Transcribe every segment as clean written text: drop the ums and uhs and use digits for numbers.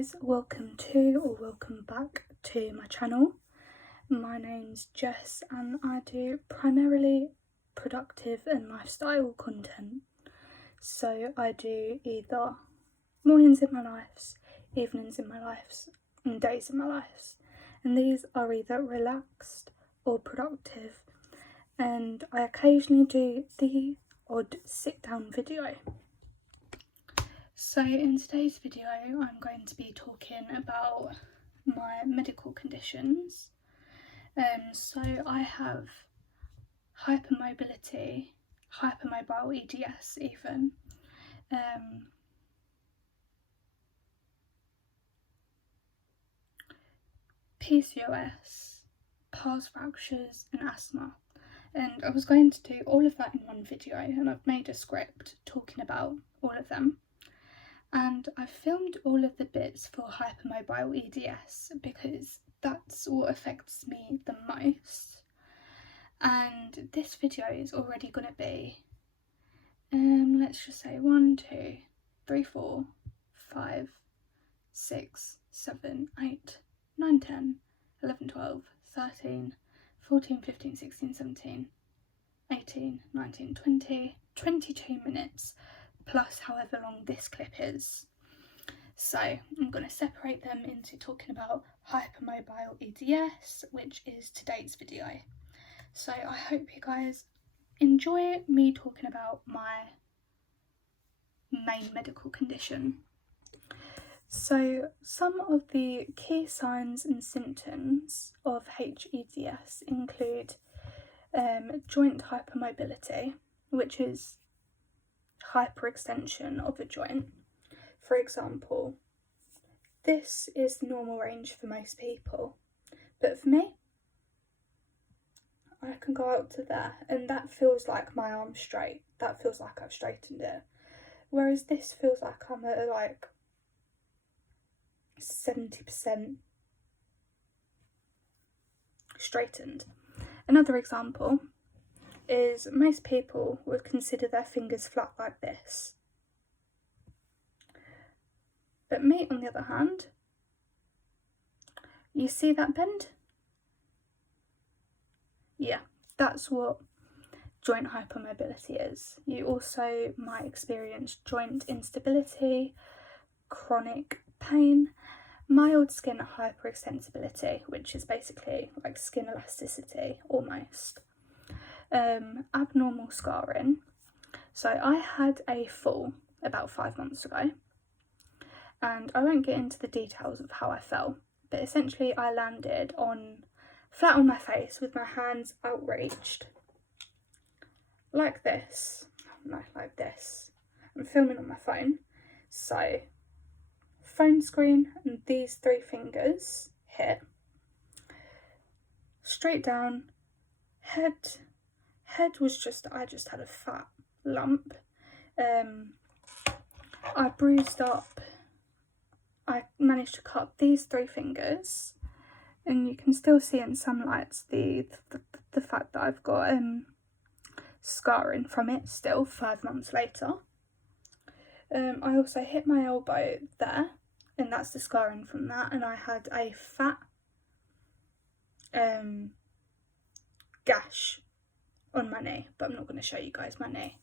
guys, welcome back to my channel. My name's Jess and I do primarily productive and lifestyle content. So I do either mornings in my lives, evenings in my lives and days in my lives, and these are either relaxed or productive, and I occasionally do the odd sit down video. So in today's video I'm going to be talking about my medical conditions. So I have hypermobile EDS even, PCOS, pars fractures and asthma. And I was going to do all of that in one video, and I've made a script talking about all of them. And I filmed all of the bits for hypermobile EDS because that's what affects me the most. And this video is already going to be, let's just say 1, 2, 3, 4, 5, 6, 7, 8, 9, 10, 11, 12, 13, 14, 15, 16, 17, 18, 19, 20, 22 minutes. Plus however long this clip is. So I'm going to separate them into talking about hypermobile EDS, which is today's video. So I hope you guys enjoy me talking about my main medical condition. So some of the key signs and symptoms of HEDS include joint hypermobility, which is hyperextension of a joint. For example, this is the normal range for most people, but for me, I can go out to there and that feels like my arm's straight. That feels like I've straightened it. Whereas this feels like I'm at like 70% straightened. Another example is most people would consider their fingers flat like this. But me, on the other hand, you see that bend? Yeah, that's what joint hypermobility is. You also might experience joint instability, chronic pain, mild skin hyperextensibility, which is basically like skin elasticity almost. Abnormal scarring. So I had a fall about 5 months ago, and I won't get into the details of how I fell, but essentially I landed flat on my face with my hands outreached like this. No, like this. I'm filming on my phone, so phone screen and these 3 fingers hit straight down. Head was I just had a fat lump. I bruised up. I managed to cut these 3 fingers, and you can still see in some lights the fact that I've got scarring from it still 5 months later. I also hit my elbow there, and that's the scarring from that, and I had a fat gash on my knee, but I'm not going to show you guys my knee.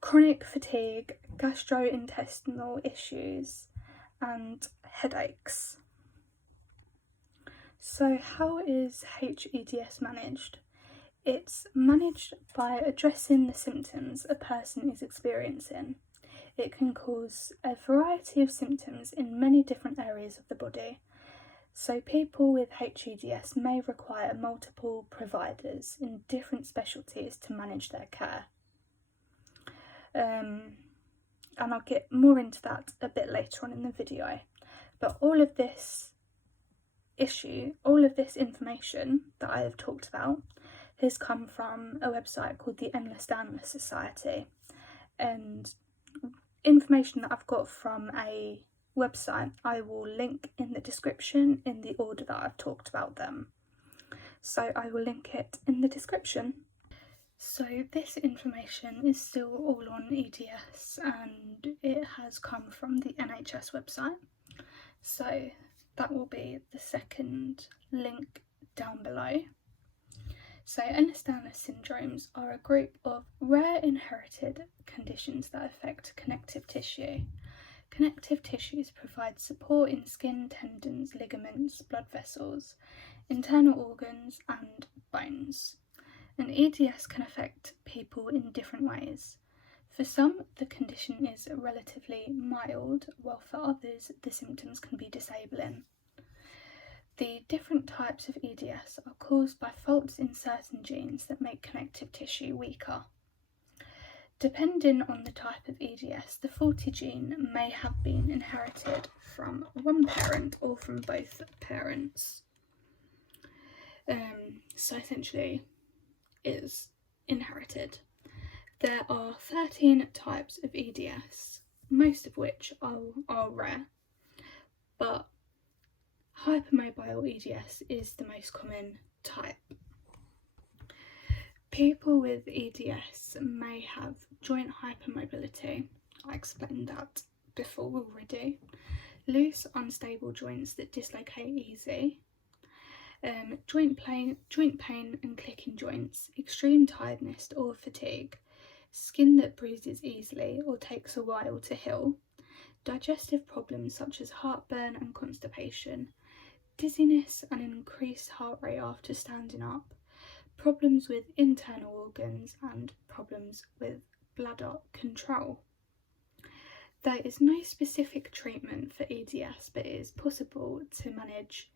Chronic fatigue, gastrointestinal issues and headaches. So how is HEDS managed? It's managed by addressing the symptoms a person is experiencing. It can cause a variety of symptoms in many different areas of the body. So people with HEDS may require multiple providers in different specialties to manage their care. And I'll get more into that a bit later on in the video. But all of this information that I have talked about has come from a website called the Endless Downless Society, and information that I've got from a website I will link in the description in the order that I've talked about them. So I will link it in the description. So this information is still all on EDS and it has come from the NHS website. So that will be the second link down below. So Ehlers-Danlos syndromes are a group of rare inherited conditions that affect connective tissue. Connective tissues provide support in skin, tendons, ligaments, blood vessels, internal organs and bones. And EDS can affect people in different ways. For some, the condition is relatively mild, while for others, the symptoms can be disabling. The different types of EDS are caused by faults in certain genes that make connective tissue weaker. Depending on the type of EDS, the faulty gene may have been inherited from one parent or from both parents. So essentially, is inherited. There are 13 types of EDS, most of which are rare, but hypermobile EDS is the most common type. People with EDS may have joint hypermobility, I explained that before already, loose unstable joints that dislocate easy, joint pain and clicking joints, extreme tiredness or fatigue, skin that bruises easily or takes a while to heal, digestive problems such as heartburn and constipation, dizziness and an increased heart rate after standing up, problems with internal organs and problems with bladder control. There is no specific treatment for EDS, but it is possible to manage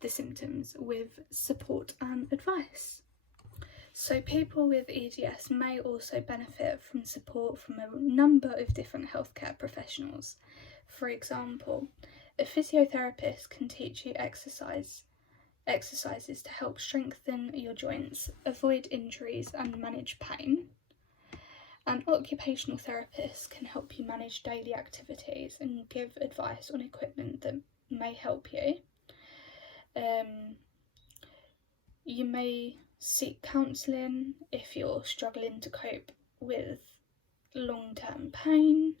the symptoms with support and advice. So people with EDS may also benefit from support from a number of different healthcare professionals. For example, a physiotherapist can teach you exercises to help strengthen your joints, avoid injuries and manage pain. An occupational therapist can help you manage daily activities and give advice on equipment that may help you. You may seek counselling if you're struggling to cope with long-term pain.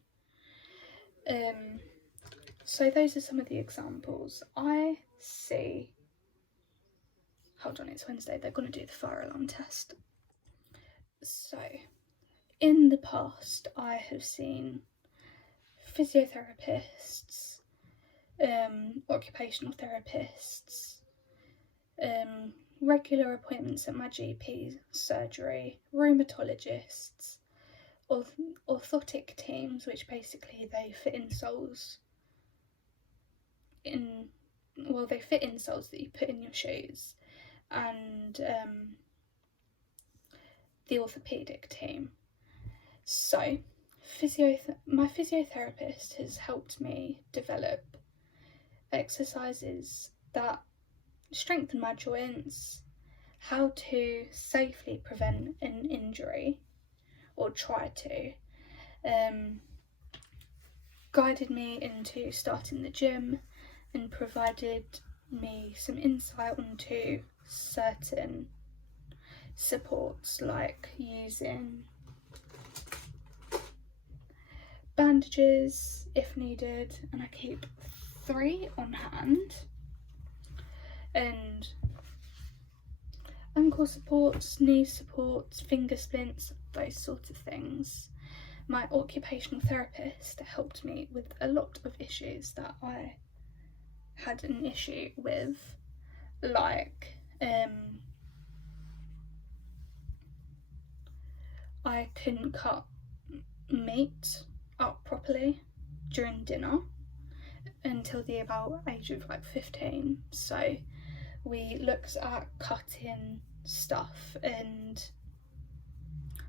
So those are some of the examples. I see. Hold on, it's Wednesday. They're going to do the fire alarm test. So, in the past, I have seen physiotherapists, occupational therapists, regular appointments at my GP surgery, rheumatologists, orthotic teams, which basically they fit insoles that you put in your shoes, and the orthopaedic team. So my physiotherapist has helped me develop exercises that strengthen my joints, how to safely prevent an injury, or try to, guided me into starting the gym and provided me some insight onto certain supports, like using bandages if needed, and I keep 3 on hand, and ankle supports, knee supports, finger splints, those sort of things. My occupational therapist helped me with a lot of issues that I had an issue with, like I couldn't cut meat up properly during dinner until the about age of like 15, so we looked at cutting stuff and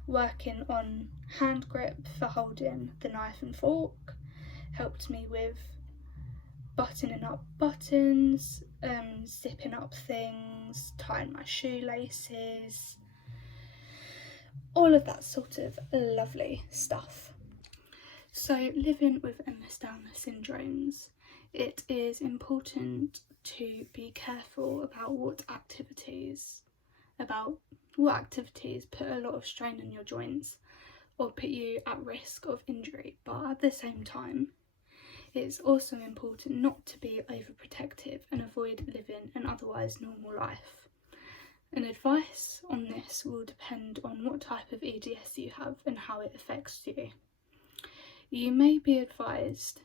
working on hand grip for holding the knife and fork, helped me with buttoning up buttons, zipping up things, tying my shoelaces, all of that sort of lovely stuff. So living with Ehlers-Danlos syndromes, it is important to be careful about what activities, about what activities put a lot of strain on your joints or put you at risk of injury, but at the same time, it's also important not to be overprotective and avoid living an otherwise normal life. And advice on this will depend on what type of EDS you have and how it affects you. You may be advised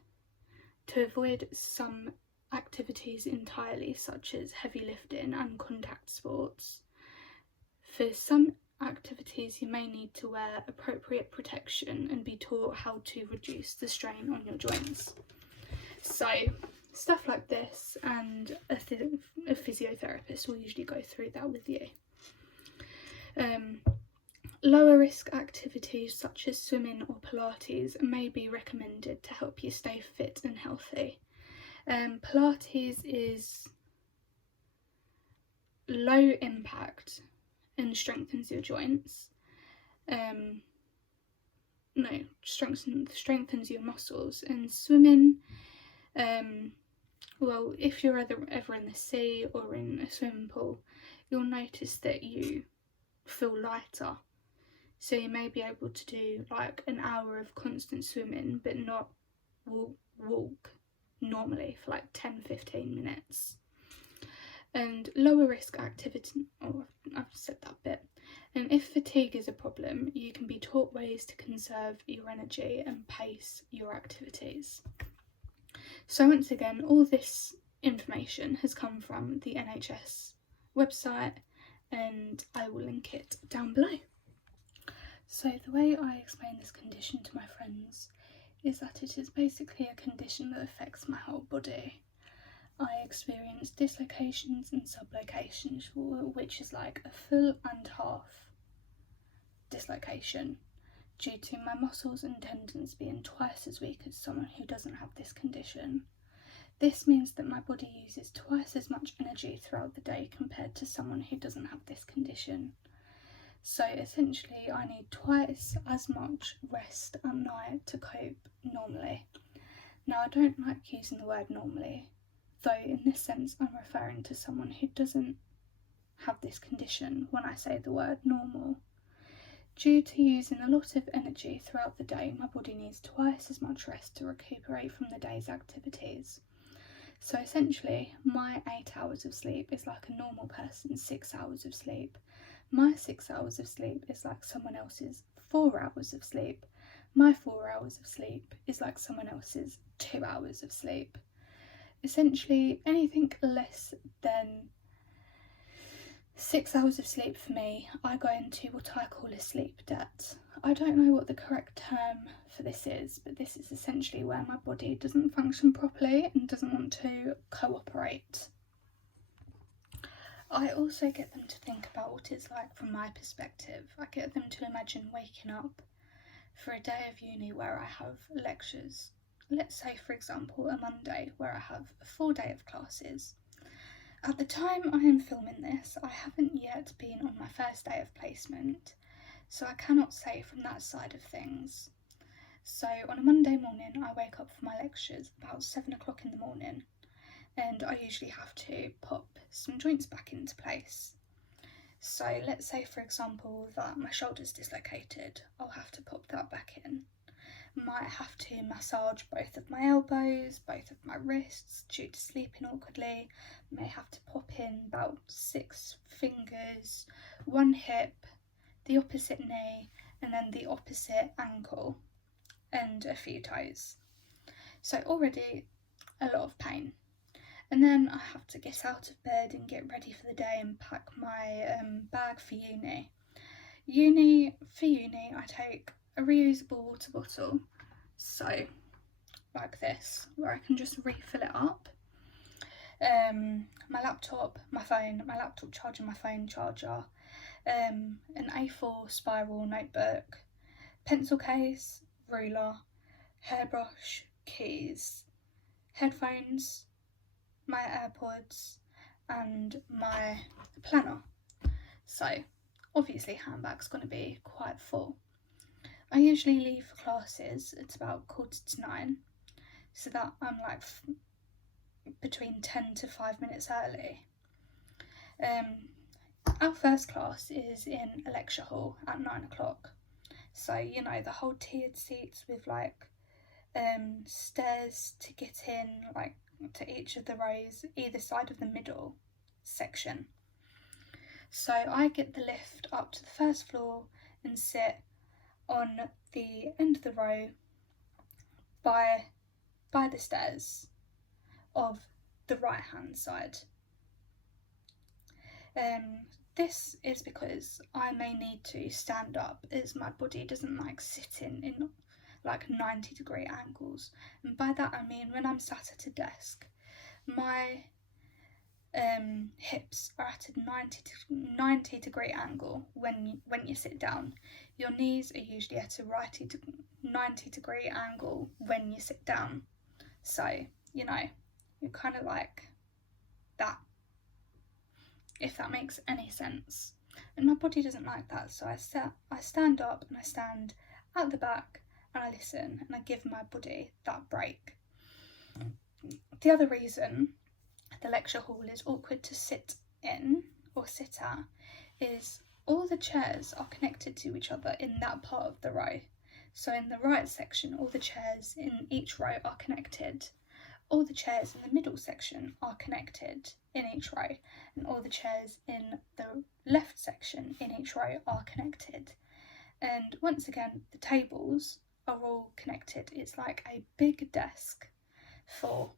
to avoid some activities entirely, such as heavy lifting and contact sports. For some activities, you may need to wear appropriate protection and be taught how to reduce the strain on your joints. So, stuff like this, and a physiotherapist will usually go through that with you. Lower risk activities such as swimming or Pilates may be recommended to help you stay fit and healthy. Pilates is low impact and strengthens your joints. Strengthens your muscles. And swimming, well, if you're ever in the sea or in a swimming pool, you'll notice that you feel lighter. So you may be able to do like an hour of constant swimming, but not walk normally for like 10-15 minutes. And lower risk activity, I've said that bit. And if fatigue is a problem, you can be taught ways to conserve your energy and pace your activities. So once again, all this information has come from the NHS website, and I will link it down below. So the way I explain this condition to my friends is that it is basically a condition that affects my whole body. I experience dislocations and subluxations, which is like a full and half dislocation, due to my muscles and tendons being twice as weak as someone who doesn't have this condition. This means that my body uses twice as much energy throughout the day compared to someone who doesn't have this condition. So essentially I need twice as much rest at night to cope normally. Now, I don't like using the word normally, though in this sense I'm referring to someone who doesn't have this condition when I say the word normal. Due to using a lot of energy throughout the day, my body needs twice as much rest to recuperate from the day's activities. So essentially, my 8 hours of sleep is like a normal person's 6 hours of sleep. My 6 hours of sleep is like someone else's 4 hours of sleep. My 4 hours of sleep is like someone else's 2 hours of sleep. Essentially, anything less than 6 hours of sleep for me, I go into what I call a sleep debt. I don't know what the correct term for this is, but this is essentially where my body doesn't function properly and doesn't want to cooperate. I also get them to think about what it's like from my perspective. I get them to imagine waking up for a day of uni where I have lectures. Let's say, for example, a Monday where I have a full day of classes. At the time I am filming this, I haven't yet been on my first day of placement, so I cannot say from that side of things. So on a Monday morning, I wake up for my lectures about 7 o'clock in the morning, and I usually have to pop some joints back into place. So let's say, for example, that my shoulder's dislocated, I'll have to pop that back in. Might have to massage both of my elbows, both of my wrists due to sleeping awkwardly. May have to pop in about 6 fingers, 1 hip, the opposite knee, and then the opposite ankle, and a few toes. So already a lot of pain. And then I have to get out of bed and get ready for the day and pack my bag for uni. For uni, I take a reusable water bottle, so like this, where I can just refill it up. My laptop, my phone, my laptop charger, my phone charger, an A4 spiral notebook, pencil case, ruler, hairbrush, keys, headphones, my AirPods, and my planner. So obviously handbag's going to be quite full. I usually leave for classes at about 9:15, so that I'm like between 10 to 5 minutes early. our first class is in a lecture hall at 9 o'clock. So, you know, the whole tiered seats with like stairs to get in, like to each of the rows either side of the middle section. So I get the lift up to the first floor and sit on the end of the row by the stairs of the right hand side. This is because I may need to stand up, as my body doesn't like sitting in like 90-degree angles, and by that I mean when I'm sat at a desk, my hips are at a 90-degree angle when you sit down. Your knees are usually at a 90-degree angle when you sit down. So, you know, you're kind of like that, if that makes any sense. And my body doesn't like that, so I stand up and I stand at the back and I listen and I give my body that break. The other reason the lecture hall is awkward to sit in or sit at is all the chairs are connected to each other in that part of the row. So in the right section, all the chairs in each row are connected. All the chairs in the middle section are connected in each row, and all the chairs in the left section in each row are connected. And once again, the tables are all connected. It's like a big desk for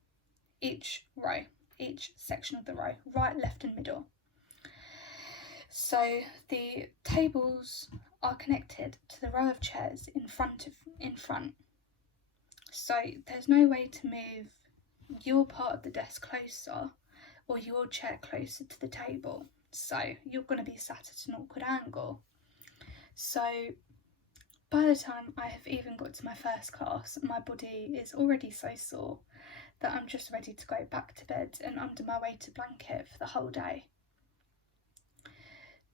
each row, each section of the row, right, left and middle. So the tables are connected to the row of chairs in front. So there's no way to move your part of the desk closer or your chair closer to the table. So you're going to be sat at an awkward angle. So by the time I have even got to my first class, my body is already so sore that I'm just ready to go back to bed and under my weighted blanket for the whole day.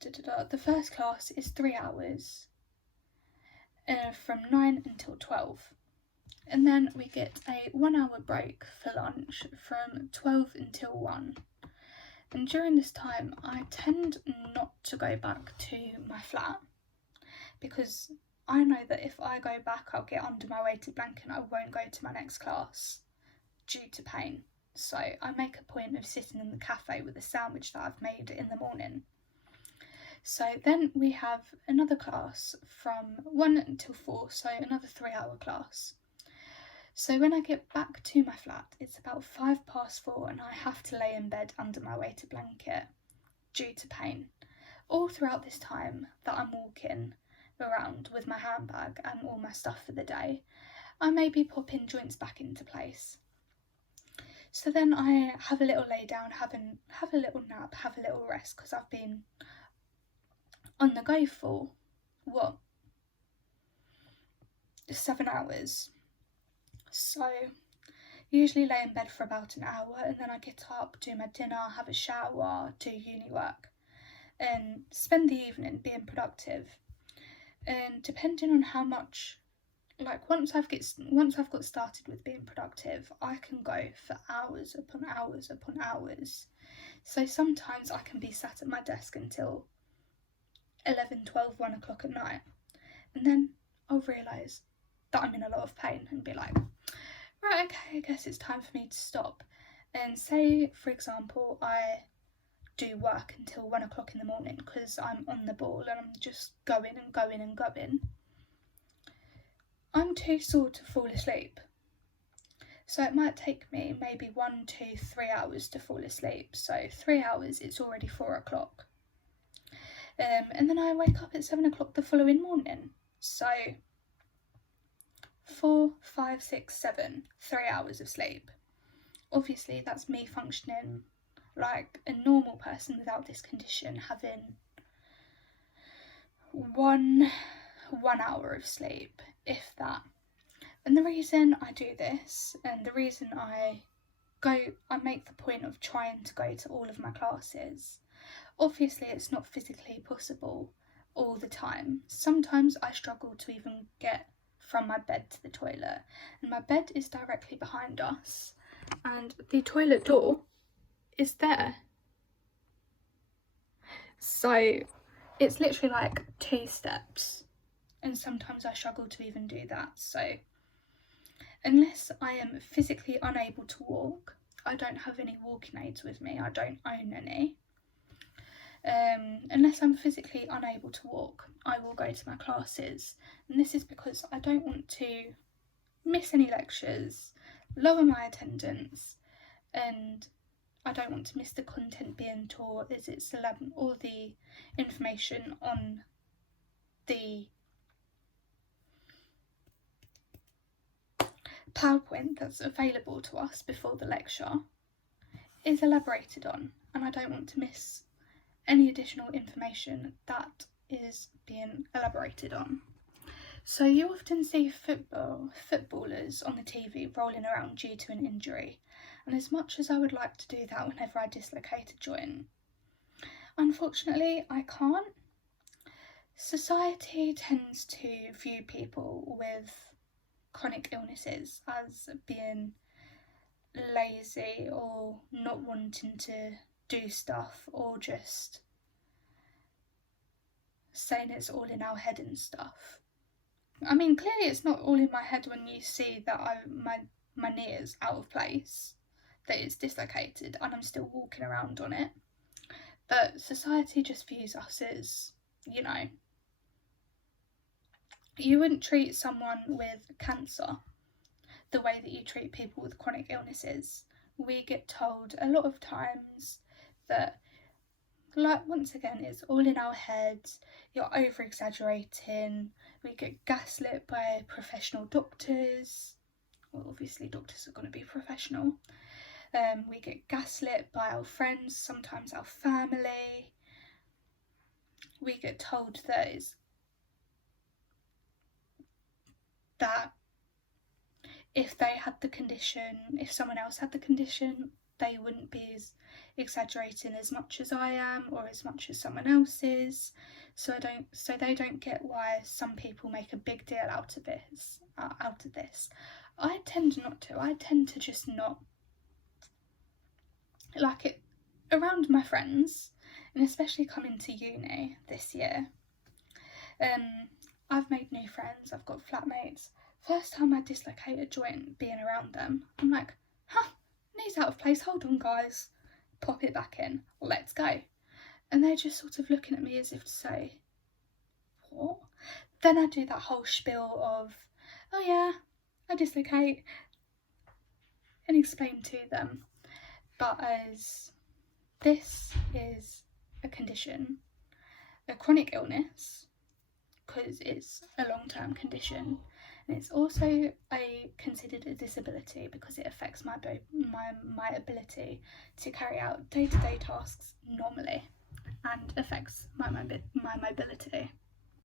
The first class is 3 hours, from 9 until 12. And then we get a 1 hour break for lunch from 12 until 1. And during this time, I tend not to go back to my flat because I know that if I go back, I'll get under my weighted blanket and I won't go to my next class due to pain. So I make a point of sitting in the cafe with a sandwich that I've made in the morning. So then we have another class from 1 until 4, so another 3 hour class. So when I get back to my flat, it's about 4:05 and I have to lay in bed under my weighted blanket due to pain. All throughout this time that I'm walking around with my handbag and all my stuff for the day, I may be popping joints back into place. So then I have a little lay down, have a little nap, have a little rest, because I've been on the go for, 7 hours. So usually lay in bed for about an hour and then I get up, do my dinner, have a shower, do uni work and spend the evening being productive. And depending on how much, like once I've got started with being productive, I can go for hours upon hours upon hours. So sometimes I can be sat at my desk until 11, 12, 1 o'clock at night, and then I'll realise that I'm in a lot of pain and be like, right, okay, I guess it's time for me to stop. And say, for example, I do work until 1 o'clock in the morning because I'm on the ball and I'm just going and going and going. I'm too sore to fall asleep. So it might take me maybe 1, 2, 3 hours to fall asleep. So 3 hours, it's already 4 o'clock. And then I wake up at 7 o'clock the following morning. So 4, 5, 6, 7, 3 hours of sleep. Obviously, that's me functioning like a normal person without this condition, having one hour of sleep, if that. And the reason I do this, and the reason I make the point of trying to go to all of my classes, obviously it's not physically possible all the time. Sometimes I struggle to even get from my bed to the toilet, and my bed is directly behind us and the toilet door is there. So it's literally like 2 steps, and sometimes I struggle to even do that. So unless I am physically unable to walk, I don't have any walking aids with me. I don't own any. Unless I'm physically unable to walk, I will go to my classes, and this is because I don't want to miss any lectures, lower my attendance, and I don't want to miss the content being taught, as it's all the information on the PowerPoint that's available to us before the lecture is elaborated on, and I don't want to miss any additional information that is being elaborated on. So you often see footballers on the TV rolling around due to an injury, and as much as I would like to do that whenever I dislocate a joint, unfortunately I can't. Society tends to view people with chronic illnesses as being lazy or not wanting to do stuff, or just saying it's all in our head and stuff. I mean, clearly it's not all in my head when you see that my knee is out of place, that it's dislocated, and I'm still walking around on it. But society just views us as, you know, you wouldn't treat someone with cancer the way that you treat people with chronic illnesses. We get told a lot of times that, like, once again, it's all in our heads, you're over exaggerating. We get gaslit by professional doctors. Well, obviously doctors are going to be professional. We get gaslit by our friends, sometimes our family. We get told that if they had the condition, if someone else had the condition, they wouldn't be as exaggerating as much as I am, or as much as someone else is. So they don't get why some people make a big deal out of this. I tend not to. I tend to just not like it around my friends, and especially coming to uni this year. I've made new friends. I've got flatmates. First time I dislocate a joint being around them, I'm like, knee's out of place, hold on guys, pop it back in, let's go. And they're just sort of looking at me as if to say, what? Then I do that whole spiel of, oh yeah, I dislocate, and explain to them. But as this is a condition, a chronic illness, because it's a long-term condition, and it's also considered a disability because it affects my ability to carry out day-to-day tasks normally, and affects my mobility.